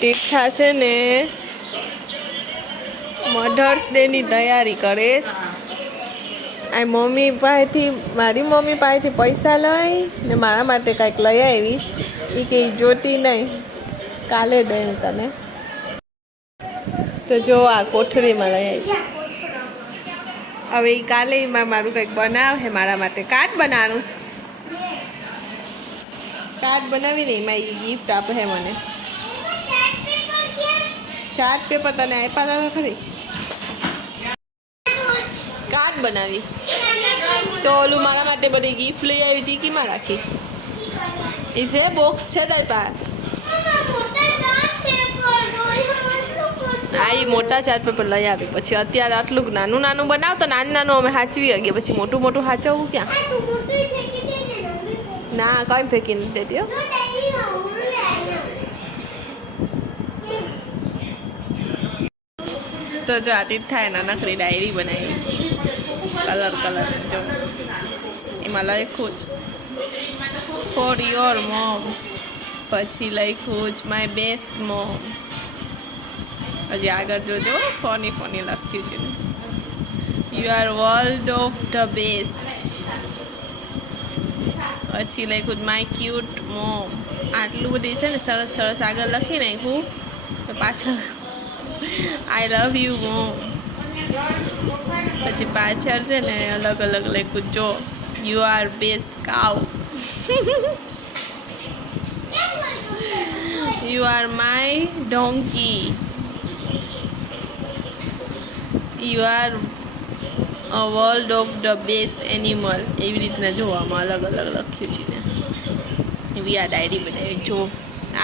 તીર્થા છે ને મધર્સ ડેની તૈયારી કરે છે. આ મમ્મી પાસેથી મારી મમ્મી પાસેથી પૈસા લઈ ને મારા માટે કાંઈક લઈ આવી એ કે જોતી નહીં, કાલે દઈ તને. તો જો આ કોઠરીમાં લઈ આવી છે. હવે એ કાલે મારું કંઈક બનાવે મારા માટે. કાર્ડ બનાવવાનું છે. કાર્ડ બનાવીને એમાં એ ગિફ્ટ આપે છે મને. ચાર્ટ પેપર તને આપ્યા હતા ખરી? કાર્ડ બનાવી તો ઓલું મારા માટે બધી ગિફ્ટ લઈ આવી હતી. કીમાં રાખી? એ છે બોક્સ છે તારી પાસે? હા, એ મોટા ચાર્ટ પેપર લઈ આવી. પછી અત્યારે આટલું નાનું નાનું બનાવ તો નાનું નાનું અમે સાચવી શકીએ. પછી મોટું મોટું સાચવવું ક્યાં? ના, કઈ ફેંકી નથી દેતી. તો જો આ તીર્થાએ નાનકડી ડાયરી બનાવી કલર કલર. જો એમાં લખ્યું જ ફોર યોર મોમ, પછી લખ્યું જ માય બેસ્ટ મોમ. હજી આગળ જોજો ફોની ફોની લખ્યું છે. You are world of the best. પછી લખ્યું માય ક્યુટ મોમ. આટલું બધી છે ને સરસ સરસ આગળ લખી નાખ્યું. તો પાછળ આઈ લવ યુ મોમ. પછી પાછળ છે ને અલગ અલગ લખ્યું જો you are best cow. You are my donkey. You are a world of the best animal. એવી રીતના જોવામાં અલગ અલગ લખ્યું છે ને એવી આ ડાયરી બનાવી. જો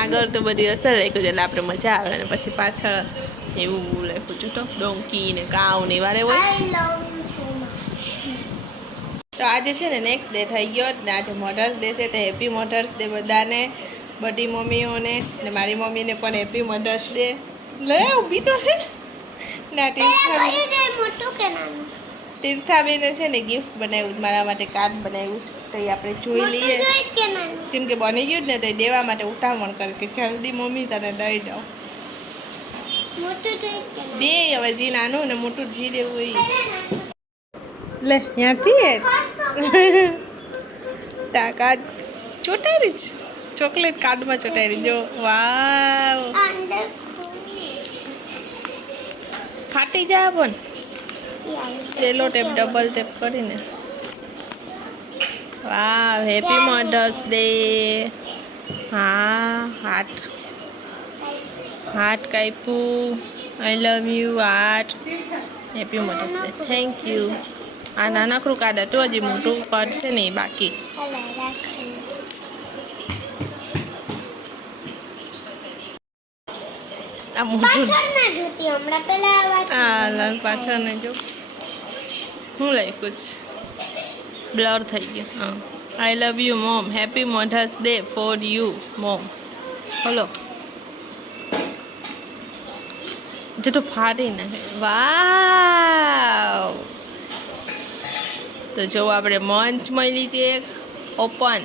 આગળ તો બધી અસર રાખ્યું છે એટલે આપણે મજા આવે. અને પછી પાછળ એવું લખ્યું છે તો ડોંકી ને કાઉ ને વારે હોય. તો આજે છે ને નેક્સ્ટ ડે થઈ ગયો ને આજે મધર્સ ડે છે. તો હેપી મધર્સ ડે બધાને, બધી મમ્મીઓને ને મારી મમ્મીને પણ હેપી મધર્સ ડે. લે ઊભી તો છે ના તીર્થાબેને છે ને ગિફ્ટ બનાવ્યું મારા માટે. કાર્ડ બનાવ્યું તો એ આપણે જોઈ લઈએ. કેમ કે બની ગયું જ ને તો દેવા માટે ઉતાવળ કરે કે જલ્દી મમ્મી તને દઈ દઉં. દે હવે જી નાનું ને મોટું જી દેવું હોય. લે ત્યાંથી તા કાર્ડ ચોટાડી જ ચોકલેટ કાર્ડમાં ચોટાડી. જો વાવ ફાટી જાય પણ પેલો ટેપ ડબલ ટેપ કરીને. Wow happy mothers day. હા હાર્ટ હાર્ટ કાપ્યું. I love you heart. Happy mothers day. Thank you. આ નાનકડું કાર્ડ હતું, હજી મોટું કાર્ડ છે ને એ બાકી. આ મોટું હા પાછળ ને જો હું લખ્યું છે બ્લર થઈ ગયું. હા I love you mom. Happy mothers day for you mom. બોલો જો તો ફાટી નાખે. વાવ. તો જો આપણે મંચ મળી છે એક ઓપન.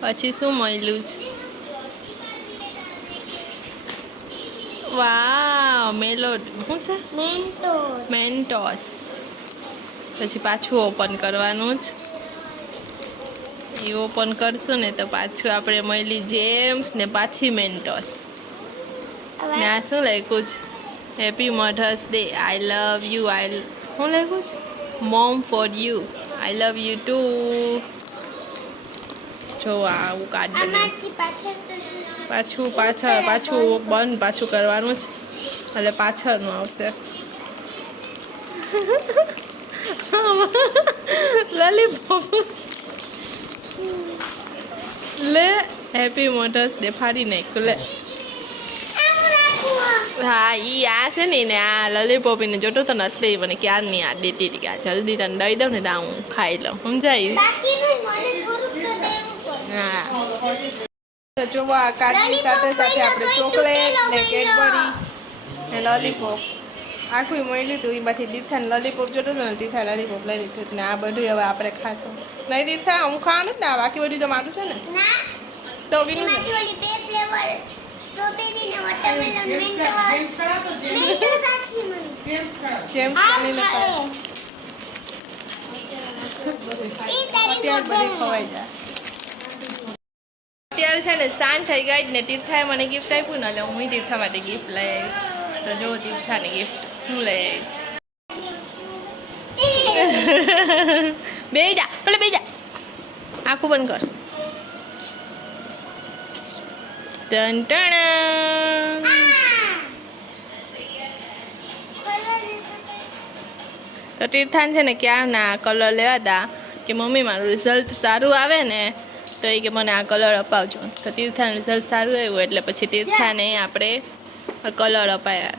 પછી શું મળ્યું છે? વાવ મેલોડ. શું છે? મેન્ટોસ. પછી પાછું ઓપન કરવાનું જ. એ ઓપન કરશું ને તો પાછું આપણે મળી જેમ્સ ને પાછી મેન્ટોસ. ને આ શું લખ્યું છે? Happy mothers Day. I love you. શું લખ્યું છે? Mom for you. I love you too. જો આવું કાર્ડ પાછું બંધ પાછું કરવાનું છે એટલે પાછળનું આવશે. લોલીપોપ લે. હેપી મધર્સ ડે ફાડી નાખ્યું લે. હા ઈ આ છે ને આ લોલીપોપ ને જોતો તો નથી મને ક્યાં નહીં આ દેતી હતી કે આ જલ્દી તને દઈ દઉં ને તો હું ખાઈ લઉં. સમજાય? હા તો જો આ કાર્ડની સાથે સાથે આપણે ચોકલેટ ને કેડબરી ને લોલીપોપ આખું મળ્યું હતું. એમાંથી દીર્થાને લોલીપોપ જોતો ને દીર્થા લોલીપોપ લઈ લીધું ને આ બધું હવે આપણે ખાશું. નહીં દીર્થા હું ખાવાનું જ ને બાકી બધું તો મારું છે ને. તો સ્ટ્રોબેરી ને વોટરમેલન મેન્ટોસ આખી મને જેમ્સ ઈ તારી અત્યારે બધી ખવાઈ જાય. અત્યારે છે ને સાંજ થઈ ગઈ ને તીર્થાએ મને ગિફ્ટ આપ્યું ને એટલે હું તીર્થા માટે ગિફ્ટ લઈ આવી. તો જો તીર્થાની ગિફ્ટ હું લઈ આવી. બેહી જા પેલે બેહી જા. આંખું બંધ કર. ટન ટણ. તો તીર્થાન છે ને ક્યારના કલર લેવા હતા કે મમ્મી મારું રિઝલ્ટ સારું આવે ને તો એ કે મને આ કલર અપાવજો. તો તીર્થાનું રિઝલ્ટ સારું આવ્યું એટલે પછી તીર્થાને આપણે કલર અપાયા.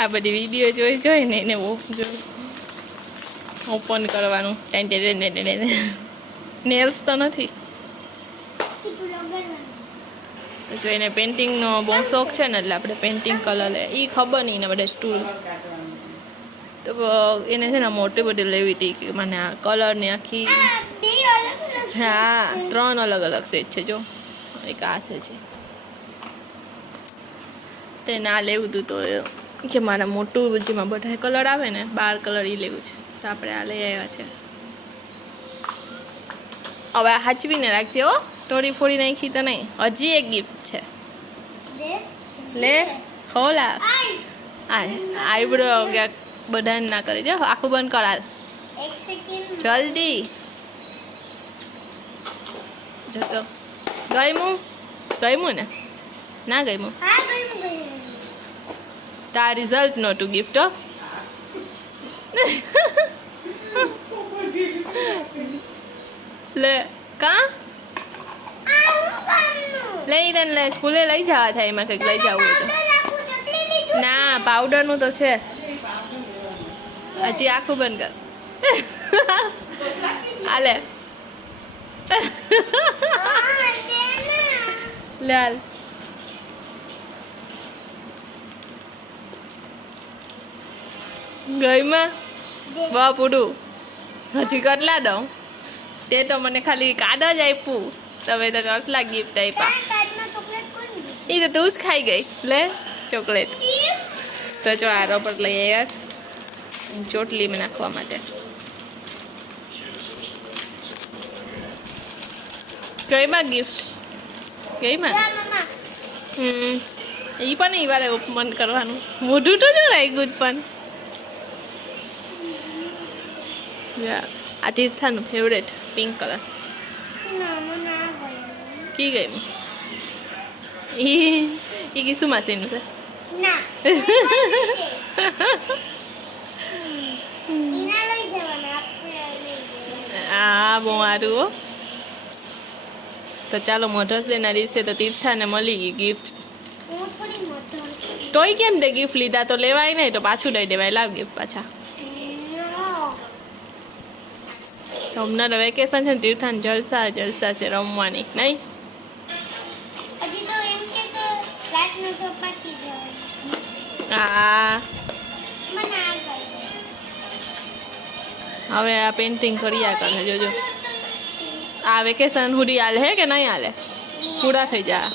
આ બધી વિડીયો જોઈને એને ઓપન કરવાનું. નેલ્સ તો નથી તો જો એને પેઇન્ટિંગનો બહુ શોખ છે ને એટલે આપણે પેઇન્ટિંગ કલર લે. એ ખબર નહીં ને બધા સ્ટૂલ તો એને છે ને મોટી બધી લેવી હતી કે મને આ કલરની આખી. હા 3 અલગ અલગ સેટ છે. જો એક આ છે તે ના લેવું હતું તો કે મારા મોટું જેમાં બધા કલર આવે ને 12 કલર એ લેવું છે તો આપણે આ લઈ આવ્યા છે. હવે આ હાચવીને રાખજે હો, તોડી ફોડી નાખી તો નહીં. હજી એક ગિફ્ટ છે લે ખોલા. આઈબ્રો ક્યાંક બધાને ના કરી દે. આખું બંધ કરાલ જલ્દી. જો તો ગયમું ને ના ગયમું તાર રિઝલ્ટ નહોતું ગિફ્ટ હો. લે કા લઈ તને લે સ્કૂલે લઈ જવા થાય એમાં કંઈક લઈ જવું હોય તો. ના પાવડરનું તો છે હજી. આખું બંધ કર. હાલે લે હાલ. ગઈમાં બાપુડું હજી કેટલા દઉં? તે તો મને ખાલી કાર્ડ જ આપ્યું. તમે તો કેટલા ગિફ્ટ આપ્યા એ તો તું જ ખાઈ ગઈ. લે ચોકલેટ. તો જો આ રબર લઈ આવ્યા છે ચોટલીમાં નાખવા માટે. કઈમાં ગિફ્ટ કઈમાં? એ પણ એ વારે ઓપન કરવાનું. મોઢું તો જ લાગ્યું પણ. આ તીર્થાનું ફેવરેટ પિંક કલર કી ગઈ એ કીશું માસીનું છે. હા બહુ સારું હો. તો ચાલો મોઢસ ડેના દિવસે તો તીર્થાને મળી ગઈ ગિફ્ટ. તોય કેમ તે ગિફ્ટ લીધા તો લેવાય નહીં તો પાછું દઈ દેવાય. લાવ ગિફ્ટ પાછા. હમણાં વેકેશન છે ને તીર્થાને જલસા છે રમવાની નહીં. હા હવે આ પેઇન્ટિંગ કર્યા કરે જોજો. આ વેકેશન સુધી હાલે હે કે નહીં હાલે? પૂરા થઈ જાય.